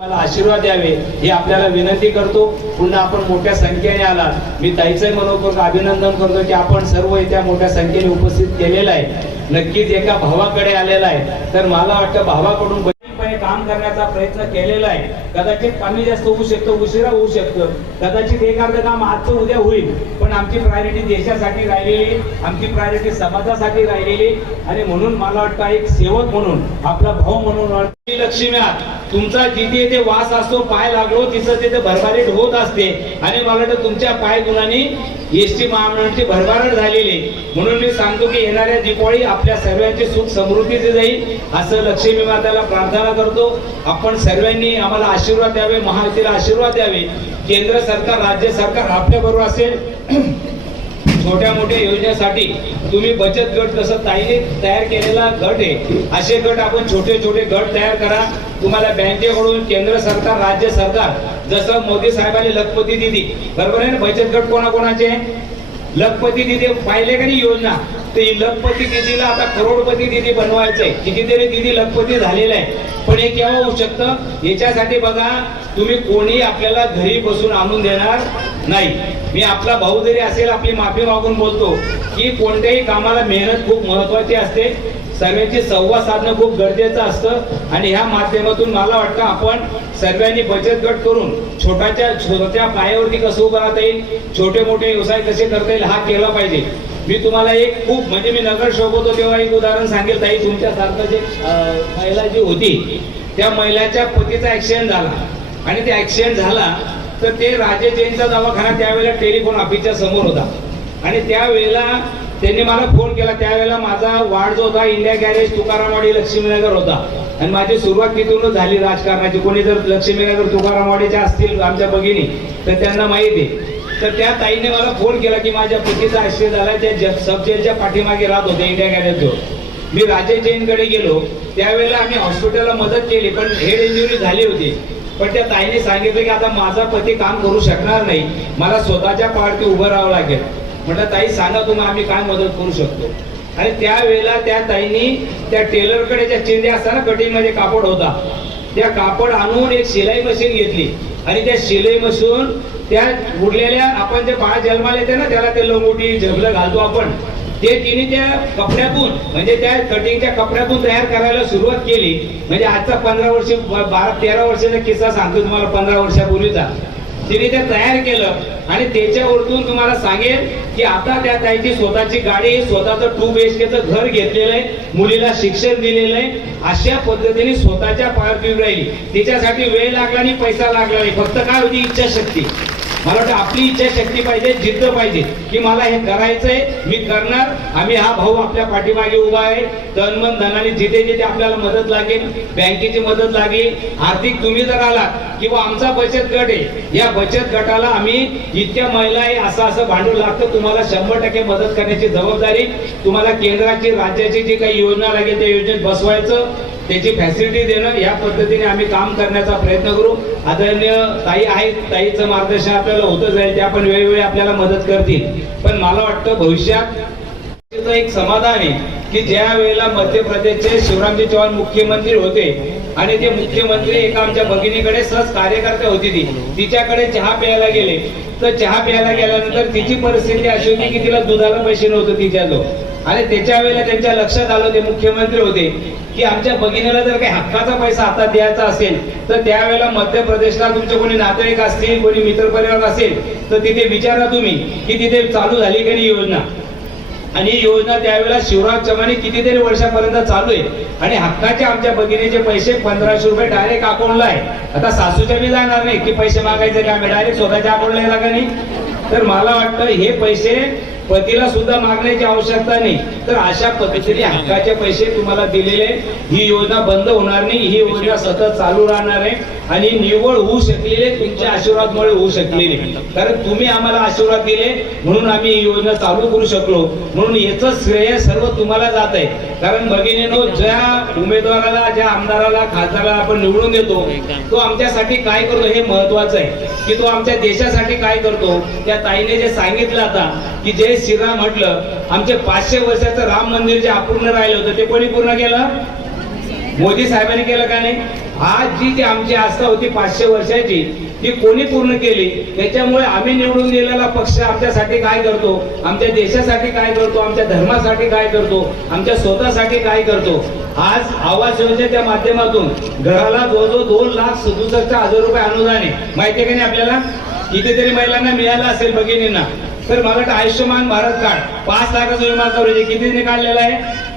मला आशीर्वाद द्यावे ही आपल्याला विनंती करतो। पुन्हा आपण मोठ्या संख्येने आलात, मी ताईचे मनोपूर्वक अभिनंदन करतो की आपण सर्व इथे मोठ्या संख्येने उपस्थित केलेला आहे। नक्कीच एका भावाकडे आलेला आहे, तर मला वाटतं भावाकडून काम करण्याचा प्रयत्न केलेला आहे। कदाचित कमी जास्त होऊ शकतो, उशिरा होऊ शकतं, कदाचित एक अर्ध काम आजचं उद्या होईल, पण आमची प्रायोरिटी देशासाठी राहिलेली, आमची प्रायोरिटी समाजासाठी राहिलेली, आणि म्हणून मला वाटतं एक सेवक म्हणून, आपला भाऊ म्हणून लक्ष्मी तुमचा जिथे ते वास असतो, पाय लागलो तिथं तिथे भरभराट होत असते, आणि मला वाटतं तुमच्या पाय गुणांनी एसटी महामंडळाची भरभराट झालेली। म्हणून मी सांगतो की येणाऱ्या दिवाळी आपल्या सर्वांची सुख समृद्धीची जाईल असं लक्ष्मी मातेला प्रार्थना करतो। आपण सर्वांनी आम्हाला आशीर्वाद द्यावे, महायुतीला आशीर्वाद द्यावे। केंद्र सरकार, राज्य सरकार आपल्या बरोबर असेल। छोट्या मोठ्या योजनेसाठी तुम्ही बचत गट कसं ताईने तयार केलेला गट आहे, असे गट आपण छोटे छोटे गट तयार करा। तुम्हाला बँकेकडून, केंद्र सरकार, राज्य सरकार, जसं मोदी साहेबांनी लखपती दिदी, बरोबर आहे ना, बचत गट कोणाकोणाचे, लखपती दिदी पाहिले का नाही योजना, ते लखपती दिदीला आता करोडपती दिदी बनवायचंय। कितीतरी दिदी लखपती झालेला आहे, पण हे केव्हा होऊ शकतं याच्यासाठी बघा, तुम्ही कोणी आपल्याला घरी बसून आणून देणार नाही। मी आपला भाऊ जरी असेल, आपली माफी मागून बोलतो की कोणत्याही कामाला मेहनत खूप महत्वाची असते, सर्वांची संवाद साधणं खूप गरजेचं असतं, आणि ह्या माध्यमातून मला वाटतं आपण सर्वांनी बचत गट करून छोट्या पायावरती कसं उभं राहता येईल, छोटे मोठे व्यवसाय कसे करता येईल, हा केला पाहिजे। मी तुम्हाला एक खूप म्हणजे मी नगर शोभतो तेव्हा एक उदाहरण सांगेल ताई, तुमच्यासारखं जे महिला जी होती, त्या महिलाच्या पतीचा ऍक्सिडेंट झाला, आणि ते ऍक्सिडेंट झाला तर ते राजे जैनचा दवाखाना त्यावेळेला टेलिफोन ऑफिसच्या समोर होता, आणि त्यावेळेला त्यांनी मला फोन केला। त्यावेळेला माझा वार्ड जो होता इंडिया गॅरेज तुकारामवाडी लक्ष्मीनगर होता, आणि माझी सुरुवात तिथूनच झाली राजकारणाची। कोणी जर लक्ष्मीनगर तुकारामवाडीच्या असतील आमच्या भगिनी तर त्यांना माहिती आहे। तर त्या ताईने मला फोन केला की माझ्या पतीचा ऍक्सिडेंट झाला, त्या सब जेलच्या पाठीमागे राहत होते इंडिया गॅरेज जो। मी राजे जैनकडे गेलो, त्यावेळेला आम्ही हॉस्पिटलला मदत केली, पण हेड इंजुरी झाली होती। पण त्या ताईने सांगितलं की आता माझा पती काम करू शकणार नाही, मला स्वतःच्या पायावरती उभं राहावं लागेल। म्हटलं ताई सांगा तुम्ही, आम्ही काय मदत करू शकतो। आणि त्यावेळेला त्या ताईनी त्या टेलरकडे ज्या चिंध्या असताना कटिंग मध्ये कापड होता, त्या कापड आणून एक शिलाई मशीन घेतली, आणि त्या शिलाई मशीन त्या उरलेल्या आपण जे बाळ जन्माला येते ना, त्याला ते लंगोटी झबलं घालतो आपण, ते तिने त्या कपड्यातून म्हणजे त्या कटिंगच्या कपड्यातून तयार करायला सुरुवात केली। म्हणजे आजचा 15 वर्ष 12-13 वर्षाचा किस्सा सांगतो तुम्हाला, 15 वर्षापूर्वीचा तिने ते तयार केलं, आणि त्याच्यावरतून तुम्हाला सांगेल की आता त्या ताईची स्वतःची गाडी, स्वतःचं 2 BHKचं घर घेतलेलं आहे, मुलीला शिक्षण दिलेलं आहे, अशा पद्धतीने स्वतःच्या पायावर उभी राहिली। तिच्यासाठी वेळ लागला नाही, पैसा लागला नाही, फक्त काय होती इच्छाशक्ती। मला वाटतं आपली इच्छाशक्ती पाहिजे, जिद्द पाहिजे की मला हे करायचंय, मी करणार। आम्ही हा भाऊ आपल्या पाठीमागे उभा आहे, तन मन धनाने जिथे जिथे आपल्याला मदत लागेल, बँकेची मदत लागेल, आर्थिक तुम्ही जर आलात किंवा आमचा बचत गट आहे, या बचत गटाला आम्ही इतक्या महिला आहे असं भांडवल लागतं, तुम्हाला 100% मदत करण्याची जबाबदारी, तुम्हाला केंद्राची राज्याची जी काही योजना लागेल त्या योजनेत बसवायचं, त्याची फॅसिलिटी देणं, या पद्धतीने आम्ही काम करण्याचा प्रयत्न करू। आदरणीय ताई आहेत, ताईचं मार्गदर्शन आपल्याला होतं जाईल, त्या पण वेळोवेळी आपल्याला मदत करतील। पण मला वाटतं भविष्यात एक समाधान आहे की ज्या वेळेला मध्य प्रदेशचे शिवरामजी चौहान मुख्यमंत्री होते, आणि ते मुख्यमंत्री एका आमच्या भगिनीकडे सहज कार्यकर्ता होती, तिच्याकडे चहा प्यायला गेले, तर चहा प्यायला गेल्यानंतर तिची परिस्थिती अशी होती की तिला दुधाला पैसे नव्हते तिच्याजवळ, आणि त्याच्या वेळेला त्यांच्या लक्षात आलं, ते मुख्यमंत्री होते, की आमच्या भगिनीला जर काही हक्काचा पैसा आता द्यायचा असेल तर त्यावेळेला मध्य प्रदेशला तुमचे कोणी नातेवाईक असतील, कोणी मित्रपरिवार असेल तर तिथे विचारा तुम्ही की तिथे चालू झाली की नाही योजना। आणि ही योजना त्यावेळेला शिवराज चव्हाण कितीतरी वर्षापर्यंत चालू आहे, आणि हक्काचे आमच्या भगिनीचे पैसे 1500 रुपये डायरेक्ट अकाउंटला आहे। आता सासूच्या बी जाणार नाही की पैसे मागायचे का, डायरेक्ट स्वतःच्या अकाउंटला येणार का नाही। तर मला वाटतं हे पैसे पतीला सुद्धा मागण्याची आवश्यकता नाही, तर अशा पद्धतीने हक्काचे पैसे तुम्हाला दिलेले, ही योजना बंद होणार नाही, ही योजना सतत चालू राहणार आहे, आणि निव्वळ होऊ शकलेले तुमच्या आशीर्वादामुळे होऊ शकलेले, कारण तुम्ही आम्हाला आशीर्वाद दिले म्हणून आम्ही ही योजना चालू करू शकलो, म्हणून याचं श्रेय सर्व तुम्हाला जात आहे। कारण भगिनीनो, ज्या उमेदवाराला, ज्या आमदाराला, खासदाराला आपण निवडून देतो, तो आमच्यासाठी काय करतो हे महत्वाचं आहे, की तो आमच्या देशासाठी काय करतो। त्या ताईने जे सांगितलं आता की जय श्रीराम म्हटलं, आमचे 500 वर्षाचं राम मंदिर जे अपूर्ण राहिलं होतं ते कोणी पूर्ण केलं, मोदी साहेबांनी केलं का नाही? आज जी आमची आस्था होती 500 वर्षाची ती कोणी पूर्ण केली? त्याच्यामुळे आम्ही निवडून दिलेला पक्ष आमच्यासाठी काय करतो, आमच्या देशासाठी काय करतो, आमच्या धर्मासाठी काय करतो, आमच्या स्वतःसाठी काय करतो. आज आवास योजनेच्या माध्यमातून घराला जवळजवळ 2,67,000 रुपये अनुदान आहे. माहिती आहे का नाही आपल्याला? कितीतरी महिलांना मिळालं असेल भगिनींना. तर मला वाटतं आयुष्यमान भारत कार्ड 5 लाखाचा विमा कव्हरेज किती काढलेला आहे?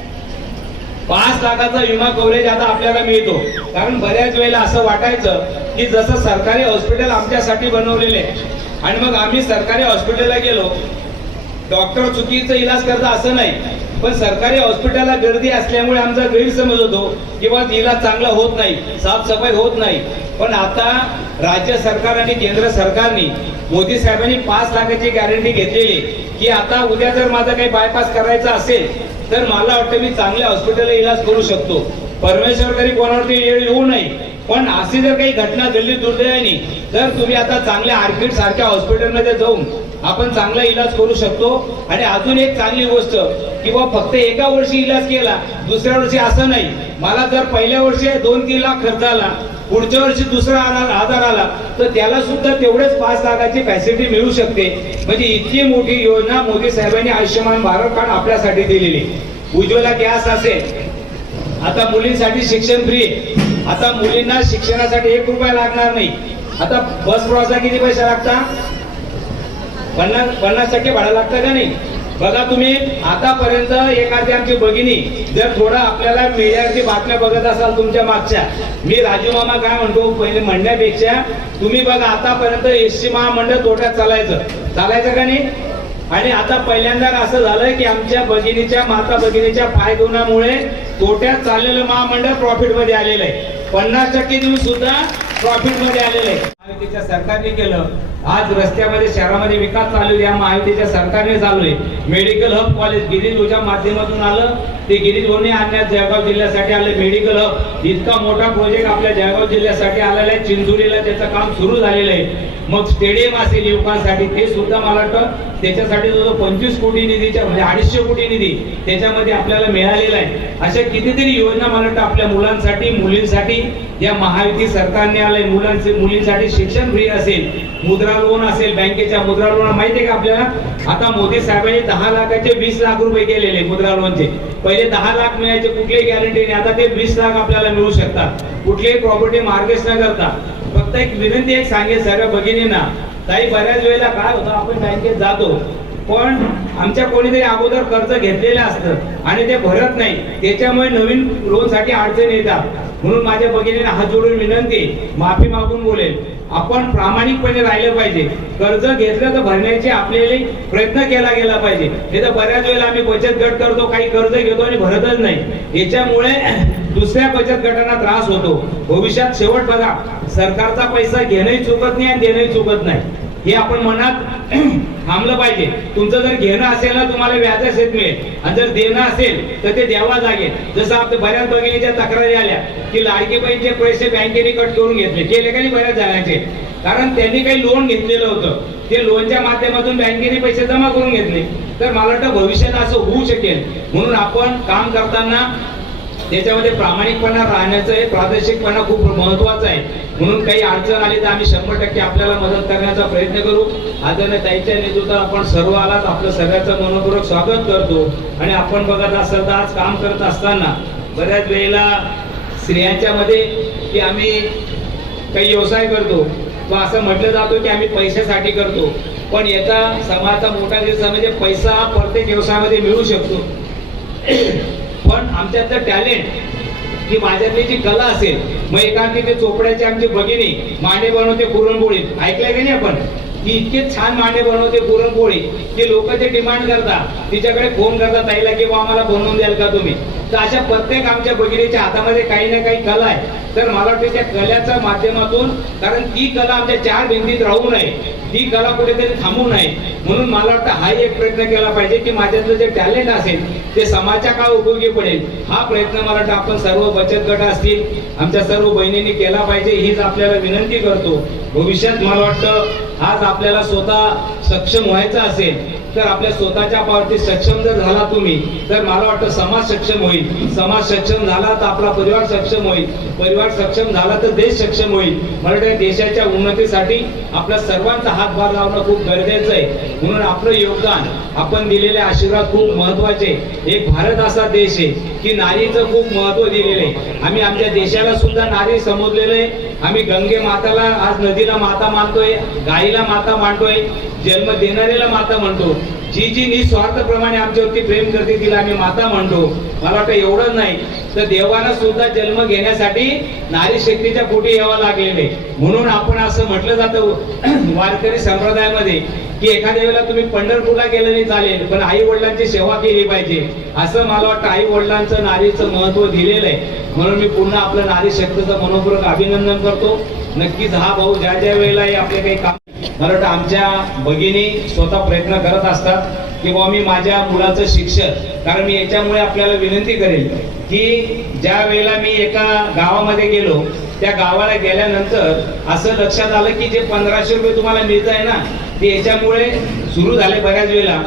5 लाखाचा विमा कव्हरेज आता आपल्याला मिळतो. कारण बऱ्याच वेळेला असं वाटायचं की जसं सरकारी हॉस्पिटल आमच्यासाठी बनवलेले आणि मग आम्ही सरकारी हॉस्पिटलला गेलो, डॉक्टर चुकीचा इलाज करता असं नाही, पण सरकारी हॉस्पिटलला गर्दी असल्यामुळे आमचा गैरसमज होतो किंवा इलाज चांगला होत नाही, साफसफाई होत नाही. पण आता राज्य सरकार आणि केंद्र सरकारने मोदी साहेबांनी 5 लाखाची गॅरंटी घेतलेली की आता उद्या जर माझा काही बायपास करायचा असेल तर मला वाटतं मी चांगल्या हॉस्पिटलला इलाज करू शकतो. परमेश्वर तरी कोणावरती येळ येऊ नये, पण अशी जर काही घटना घडली दुर्दैवाने तर तुम्ही आता चांगल्या आर्किड सारख्या हॉस्पिटलमध्ये जाऊन आपण चांगला इलाज करू शकतो. आणि अजून एक चांगली गोष्ट की बा फक्त एका वर्षी इलाज केला, दुसऱ्या वर्षी असं नाही. मला जर पहिल्या वर्षी 2-3 लाख खर्च आला, पुढच्या वर्षी दुसरा आजार आला तर त्याला सुद्धा तेवढेच 5 लाखाची फॅसिलिटी मिळू शकते. म्हणजे इतकी मोठी योजना मोदी साहेबांनी आयुष्यमान भारत कार्ड आपल्यासाठी दिलेली. उज्ज्वला गॅस असेल, आता मुलींसाठी शिक्षण फ्री. आता मुलींना शिक्षणासाठी 1 रुपया लागणार नाही. आता बस प्रवासाला किती पैसे लागतात? 50% भाडं लागतं का नाही? बघा तुम्ही आतापर्यंत एखादी आमची भगिनी जर थोडं आपल्याला मीडियावरती बातम्या बघत असाल तुमच्या मागच्या, मी राजू मामा काय म्हणतो पहिले म्हणण्यापेक्षा तुम्ही बघा आतापर्यंत एसटी महामंडळ तोट्यात चालायचं का नाही? आणि आता पहिल्यांदा असं झालंय की आमच्या भगिनीच्या माता भगिनीच्या पायगुणामुळे तोट्यात चाललेलं महामंडळ प्रॉफिट मध्ये आलेलं आहे. 50% देऊन सुद्धा प्रॉफिट मध्ये आलेलं आहे. महायुतीच्या सरकारने केलं. आज रस्त्यामध्ये शहरामध्ये विकास चालू आहे, या महायुतीच्या सरकारने चालू आहे. मेडिकल हब कॉलेज गिरीज भाऊच्या माध्यमातून आलं, ते गिरीज भाऊने आणण्यात जळगाव जिल्ह्यासाठी आलं. मेडिकल हब इतका मोठा प्रोजेक्ट आपल्या जळगाव जिल्ह्यासाठी आलेला आहे. चिंचोलीला त्याचं काम सुरू झालेलं आहे. मग स्टेडियम असेल युवकांसाठी ते सुद्धा मला वाटतं त्याच्यासाठी जो 25 कोटी निधीच्या म्हणजे 250 कोटी निधी त्याच्यामध्ये आपल्याला मिळालेला आहे. अशा कितीतरी योजना मला वाटतं आपल्या मुलांसाठी मुलींसाठी या महायुती सरकारने आलंय. मुलींसाठी शिक्षण फ्री असेल, मुद्रा लोन असेल, बँकेच्या मुद्रा लोन माहिती आहे का आपल्याला? आता मोदी साहेबांनी 10 लाखाचे 20 लाख रुपये केलेले मुद्रा लोनचे. पहिले 10 लाख मिळायचे, कुठल्याही गॅरंटी नाही. आता ते 20 लाख आपल्याला मिळू शकतात कुठलीही प्रॉपर्टी मार्गेज न करता. फक्त एक विनंती एक सांगेल सर्व भगिनींना, ताई बऱ्याच वेळेला काय होतं आपण बँकेत जातो पण आमच्या कोणीतरी अगोदर कर्ज घेतलेलं असतं आणि ते भरत नाही, त्याच्यामुळे नवीन लोन साठी अडचणी येतात. म्हणून माझ्या भगिनींना हात जोडून विनंती, माफी मागून बोलेल, आपण प्रामाणिकपणे राहिलं पाहिजे. कर्ज घेतलं तर भरण्याचे आपल्याला प्रयत्न केला गेला पाहिजे. हे तर बऱ्याच वेळेला आम्ही बचत गट करतो, काही कर्ज घेतो आणि भरतच नाही. याच्यामुळे दुसऱ्या बचत गटांना त्रास होतो. भविष्यात शेवट बघा, सरकारचा पैसा घेणंही चुकत नाही आणि देणंही चुकत नाही, हे आपण मनात थांबलं पाहिजे. तुमचं जर घेणं असेल ना तुम्हाला व्याजासहित मिळेल, आणि जर देणं असेल तर ते द्यावा लागेल. जसं आपल्या बऱ्याच भगिनीच्या तक्रारी आल्या की लाडकी बहिणीचे पैसे बँकेने कट करून घेतले, केले का नाही बऱ्याच जणांचे? कारण त्यांनी काही लोन घेतलेलं होतं, ते लोनच्या माध्यमातून बँकेने पैसे जमा करून घेतले. तर मला वाटतं भविष्यात असं होऊ शकेल. म्हणून आपण काम करताना त्याच्यामध्ये प्रामाणिकपणा राहण्याचं हे प्रादेशिकपणा खूप महत्वाचा आहे. म्हणून काही अडचण आली तर आम्ही 100% आपल्याला मदत करण्याचा प्रयत्न करू. आदरणीय ताईच्या नेतृत्वात आपण सर्व आलात, आपलं सगळ्याचं मनपूर्वक स्वागत करतो. आणि आपण बघत असाल तर आज काम करत असताना बऱ्याच वेळेला स्त्रियांच्या मध्ये की आम्ही काही व्यवसाय करतो तो असं म्हटलं जातो की आम्ही पैशासाठी करतो, पण याचा समाजाचा मोठा दिवस म्हणजे पैसा प्रत्येक व्यवसायामध्ये मिळू शकतो. पण आमच्यातलं टॅलेंट की माझ्यातली जी कला असेल, मग एखादी ते चोपड्याचे आमची भगिनी मांडे बनवते पुरणपोळी, ऐकलंय का नाही आपण? की इतके छान मांडे बनवते पुरणपोळी की लोक ते डिमांड करतात, तिच्याकडे फोन करतात ताईला की आम्हाला बनवून द्याल का तुम्ही? तर अशा प्रत्येक आमच्या भगिनीच्या हातामध्ये काही ना काही कला आहे. तर मला वाटतं त्या कलेच्या माध्यमातून, कारण ती कला आमच्या 4 भिंतीत राहू नये, ती कला कुठेतरी थांबू नये, म्हणून मला वाटतं हा एक प्रयत्न केला पाहिजे की माझ्यातलं जे टॅलेंट असेल ते समाजाच्या काळ उपयोगी पडेल. हा प्रयत्न मला वाटतं आपण सर्व बचत गट असतील आमच्या सर्व बहिणींनी केला पाहिजे, हीच आपल्याला विनंती करतो. भविष्यात मला वाटतं आज आपल्याला स्वतः सक्षम व्हायचं असेल तर आपल्या स्वतःच्या पायावरती सक्षम जर झाला तुम्ही, तर मला वाटतं समाज सक्षम होईल. समाज सक्षम झाला तर आपला परिवार सक्षम होईल. परिवार सक्षम झाला तर देश सक्षम होईल. मला वाटतं देशाच्या उन्नतीसाठी आपला सर्वांचा हातभार लावणं खूप गरजेचं आहे. म्हणून आपलं योगदान, आपण दिलेले आशीर्वाद खूप महत्वाचे. एक भारत असा देश आहे की नारीचं खूप महत्व दिलेलं आहे. आम्ही आमच्या देशाला सुद्धा नारी समजलेलं आहे. आम्ही गंगे माताला, आज नदीला माता मानतोय, गाईला माता मानतोय, जन्म देणाऱ्याला माता म्हणतो. जी जी निस्वार्थप्रमाणे आमच्यावरती प्रेम करते तिला आम्ही माता म्हणतो. मला वाटतं एवढंच नाही तर देवाला सुद्धा जन्म घेण्यासाठी नारी शक्तीच्या पोटी यावं लागलेले. म्हणून आपण असं म्हटलं जातं वारकरी संप्रदायामध्ये की एखाद्या वेळेला तुम्ही पंढरपूरला गेलं नाही चालेल, पण आई वडिलांची सेवा केली पाहिजे. असं मला वाटतं आई वडिलांचं नारीचं महत्व दिलेलं आहे. म्हणून मी पुन्हा आपलं नारी शक्तीचं मनोपूर्वक अभिनंदन करतो. नक्कीच हा भाऊ ज्या ज्या वेळेला आपले काही काम, मला वाटतं आमच्या भगिनी स्वतः प्रयत्न करत असतात की बाबा मी माझ्या मुलाचं शिक्षण, कारण मी याच्यामुळे आपल्याला विनंती करेल की ज्या वेळेला मी एका गावामध्ये गेलो, त्या गावाला गेल्यानंतर असं लक्षात आलं की जे 1500 रुपये तुम्हाला मिळत आहे ना, ते याच्यामुळे सुरू झाले बऱ्याच वेळेला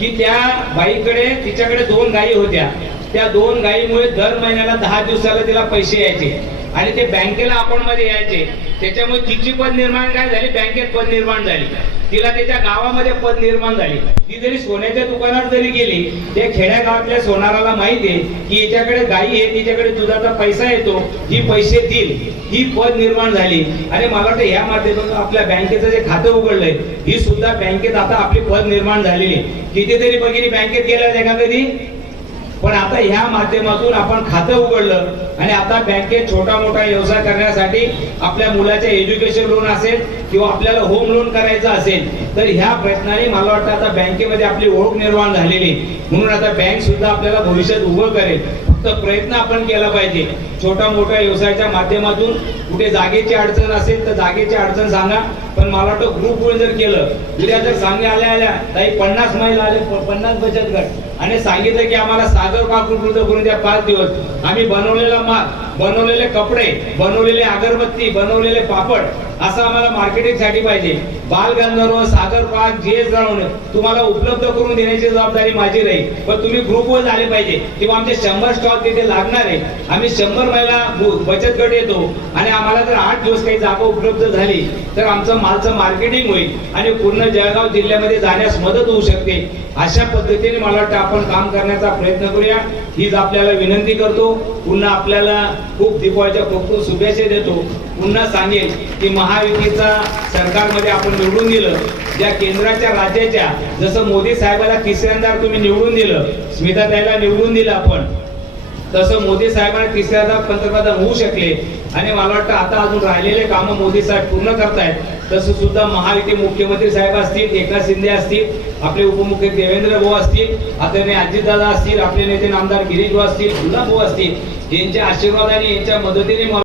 की त्या बाईकडे, तिच्याकडे 2 गायी होत्या. त्या 2 गायीमुळे दर महिन्याला 10 दिवसाला तिला पैसे यायचे आणि ते बँकेला अकाउंट मध्ये यायचे. त्याच्यामुळे तिची पद निर्माण काय झाली, बँकेत पद निर्माण झाली, तिला त्याच्या गावामध्ये पद निर्माण झाली. ती जरी सोन्याच्या दुकानात जरी गेली, त्या खेड्यागावातल्या सोनाराला माहिती आहे की याच्याकडे गायी आहे, तिच्याकडे दुधाचा पैसा येतो, ही पैसे देईल, ही पद निर्माण झाली. आणि मला वाटतं या माध्यमातून आपल्या बँकेचं जे खातं उघडलंय, ही सुद्धा बँकेत आता आपली पद निर्माण झालेली. कितीतरी भगिनी बँकेत गेल्या का कधी, पण आता ह्या माध्यमातून आपण खातं उघडलं आणि आता बँकेत छोटा मोठा व्यवसाय करण्यासाठी आपल्या मुलाच्या एज्युकेशन लोन असेल किंवा आपल्याला होम लोन करायचं असेल, तर ह्या प्रयत्नाने मला वाटतं आता बँकेमध्ये आपली ओळख निर्माण झालेली. म्हणून आता बँक सुद्धा आपल्याला भविष्यात उभं करेल. फक्त प्रयत्न आपण केला पाहिजे. छोटा मोठ्या व्यवसायाच्या माध्यमातून कुठे जागेची अडचण असेल तर जागेची अडचण सांगा. पण मला वाटतं ग्रुप जर केलं, उद्या जर सांगे आल्या काही 50 महिला आले, 50 बचत गट आणि सांगितलं की आम्हाला सागर पाक उपलब्ध करून द्या 5 दिवस, आम्ही बनवलेला माल, बनवलेले कपडे, बनवलेले अगरबत्ती, बनवलेले पापड असं आम्हाला मार्केटिंग साठी पाहिजे. बालगंधर्व, सागर पाक, जेस जळवणे तुम्हाला उपलब्ध करून देण्याची जबाबदारी माझी राहील. पण तुम्ही ग्रुपवर झाले पाहिजे किंवा आमचे 100 स्टॉक तिथे लागणार आहे. आम्ही 100 महिला बचत गट येतो आणि आम्हाला जर 8 दिवस काही जागा उपलब्ध झाली तर आमचं मालचं मार्केटिंग होईल आणि पूर्ण जळगाव जिल्ह्यामध्ये जाण्यास मदत होऊ शकते. अशा पद्धतीने मला वाटतं आपण काम करण्याचा प्रयत्न करूया, हीच आपल्याला विनंती करतो. पुन्हा आपल्याला खूप दीपावलीच्या खूप शुभेच्छा देतो. पुन्हा सांगेल की महायुतीचा सरकारमध्ये आपण निवडून दिलं, ज्या केंद्राच्या राज्याच्या, जसं मोदी साहेबाला तिसऱ्यांदा तुम्ही निवडून दिलं, स्मिताताईला निवडून दिलं आपण, तसं मोदी साहेबांना तिसऱ्यांदा पंतप्रधान होऊ शकले. आणि मला वाटतं आता अजून राहिलेले कामं मोदी साहेब पूर्ण करतायत. तसं सुद्धा महायुती मुख्यमंत्री साहेब असतील, एकनाथ शिंदे असतील, आपले उपमुख्यमंत्री देवेंद्र भाऊ असतील, आदरणीय अजितदादा असतील, आपले नेते नामदार गिरीश भाऊ असतील, गुलाब भाऊ असतील, यांच्या आशीर्वादाने यांच्या मदतीने